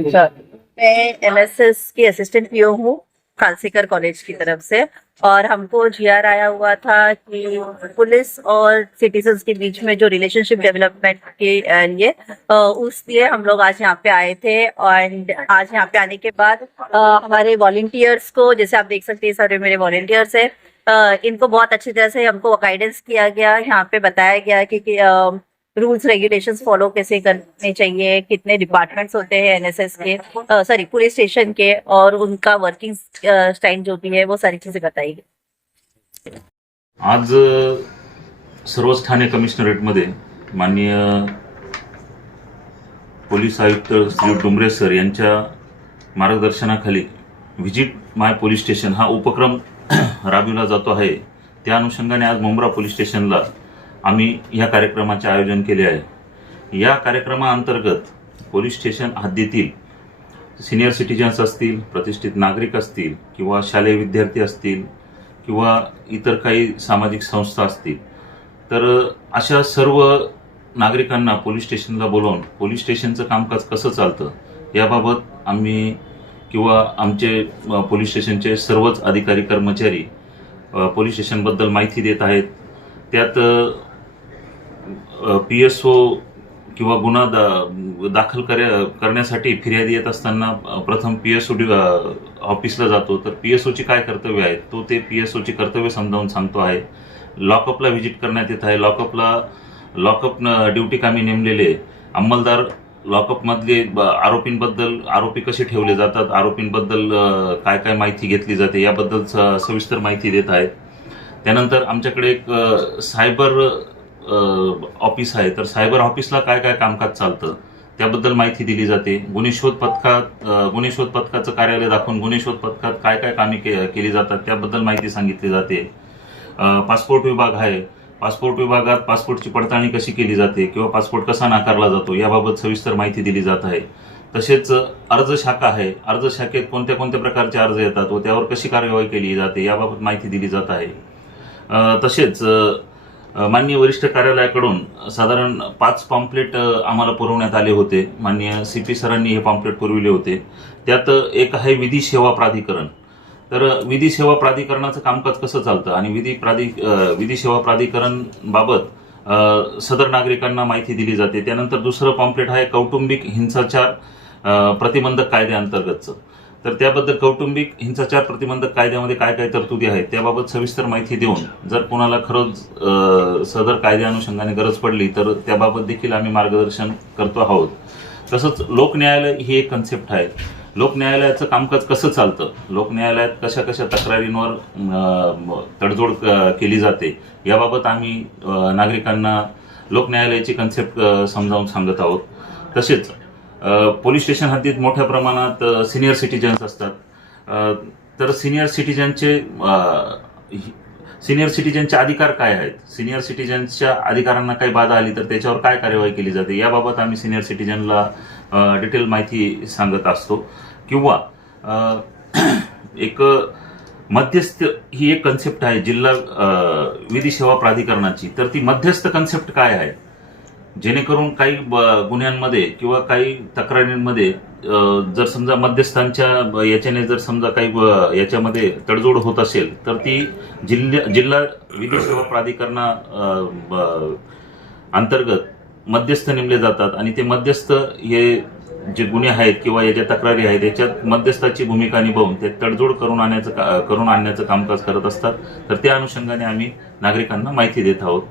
अच्छा, मैं एमएसएस की असिस्टेंट पीओ हूँ कालसेकर कॉलेज की तरफ से। और हमको जीआर आया हुआ था कि पुलिस और सिटीजन्स के बीच में जो रिलेशनशिप डेवलपमेंट के लिए उस लिए हम लोग आज यहाँ पे आए थे। और आज यहाँ पे आने के बाद हमारे वॉलंटियर्स को, जैसे आप देख सकते हैं सारे मेरे वॉलंटियर्स है, इनको बहुत अच्छी तरह से हमको गाइडेंस किया गया। यहाँ पे बताया गया कि रूल्स रेगुलेशंस फॉलो कैसे करने चाहिए, कितने डिपार्टमेंट्स होते हैं एनएसएस के, सॉरी पुलिस स्टेशन के, और उनका वर्किंग स्टाइल जो भी है वो सारी चीजें बताई गई। आज सर्वच ठाणे कमिशनरेटमध्ये माननीय पोलीस आयुक्त श्री डुंबरे सर यांच्या मार्गदर्शनाखाली व्हिजिट माय पोलीस स्टेशन हा उपक्रम राबविला जातो आहे। त्या अनुषंगाने आज मुंब्रा पोलीस स्टेशनला आम्ही या कार्यक्रमाचे आयोजन केले आहे। या कार्यक्रमाअंतर्गत पोलीस स्टेशन हद्दीतील सिनियर सिटीजन्स असतील, प्रतिष्ठित नागरिक असतील किंवा शालेय विद्यार्थी असतील किंवा इतर काही सामाजिक संस्था असतील, तर अशा सर्व नागरिकांना पोलीस स्टेशनला बोलावून पोलीस स्टेशनचं कामकाज कसं चालतं याबाबत आम्ही किंवा आमचे पोलीस स्टेशनचे सर्वच अधिकारी कर्मचारी पोलीस स्टेशनबद्दल माहिती देत आहेत। त्यात PSO किंवा गुन्हा दाखल करण्यासाठी फिर्यादी येत असताना प्रथम PSO ऑफिसला जातो, तर PSOची काय कर्तव्य आहेत तो ते PSOची कर्तव्य समजावून सांगतो आहे। लॉकअपला व्हिजिट करण्यात येत आहे। लॉकअप ड्युटी कामी नेमलेले अंमलदार लॉकअपमधले आरोपींबद्दल, आरोपी कसे ठेवले जातात, आरोपींबद्दल काय काय माहिती घेतली जाते याबद्दल सविस्तर माहिती देत आहेत। त्यानंतर आमच्याकडे एक सायबर ऑफिस आहे, तर सायबर ऑफिसला काय काय कामकाज चालतं त्याबद्दल माहिती दिली जाते। गुन्हे शोध पथकाचं कार्यालय दाखवून गुन्हे शोध पथकात काय काय कामे केली जातात त्याबद्दल माहिती सांगितली जाते। पासपोर्ट विभाग आहे, पासपोर्ट विभागात पासपोर्टची पडताळणी कशी केली जाते किंवा पासपोर्ट कसा नाकारला जातो याबाबत सविस्तर माहिती दिली जात आहे। तसेच अर्ज शाखा आहे, अर्ज शाखेत कोणत्या कोणत्या प्रकारचे अर्ज येतात व त्यावर कशी कार्यवाही केली जाते याबाबत माहिती दिली जात आहे। तसेच माननीय वरिष्ठ कार्यालयाकडून साधारण 5 पॉम्पलेट आम्हाला पुरवण्यात आले होते। माननीय CP सरांनी हे पॉम्पलेट पुरविले होते। त्यात एक आहे विधी सेवा प्राधिकरण। तर विधी सेवा प्राधिकरणाचं कामकाज कसं चालतं आणि विधी सेवा प्राधिकरण बाबत सदर नागरिकांना माहिती दिली जाते। त्यानंतर दुसरं पॉम्पलेट आहे कौटुंबिक हिंसाचार प्रतिबंधक कायद्याअंतर्गतचं। तर त्याबद्दल कौटुंबिक हिंसाचार प्रतिबंधक कायद्यामध्ये काय काय तरतुदी आहेत त्याबाबत सविस्तर माहिती देऊन जर कोणाला खरंच सदर कायद्यानुषंगाने गरज पडली तर त्याबाबत देखील आम्ही मार्गदर्शन करतो आहोत। तसंच लोक न्यायालय ही एक कन्सेप्ट आहे। लोक न्यायालयाचं कामकाज कसं चालतं, लोक न्यायालयात कशा कशा तक्रारींवर तडजोड केली जाते याबाबत आम्ही नागरिकांना लोक न्यायालयाची कन्सेप्ट समजावून सांगत आहोत। तसेच पोलीस स्टेशन हद्दीत मोठ्या प्रमाणात सिनियर सिटीजन्स असतात। तर सिनियर सिटीजनचे अधिकार काय आहेत, सिनियर सिटीजनच्या अधिकारांना काही बाधा आली तर त्याच्यावर काय कार्यवाही केली जाते याबाबत आम्ही सिनियर सिटीजनला डिटेल माहिती सांगत असतो। किंवा एक मध्यस्थ ही एक कन्सेप्ट आहे जिल्हा विधी सेवा प्राधिकरणाची। तर ती मध्यस्थ कन्सेप्ट काय आहे, जेणेकरून काही गुन्ह्यांमध्ये किंवा काही तक्रारींमध्ये जर समजा मध्यस्थांच्या याच्याने जर समजा काही याच्यामध्ये तडजोड होत असेल तर ती जिल्हा विधी सेवा प्राधिकरणा अंतर्गत मध्यस्थ नेमले जातात आणि ते मध्यस्थ हे जे गुन्हे आहेत किंवा या ज्या तक्रारी आहेत याच्यात मध्यस्थाची भूमिका निभावून ते तडजोड करून आणण्याचं कामकाज करत असतात। तर त्या अनुषंगाने आम्ही नागरिकांना माहिती देत आहोत।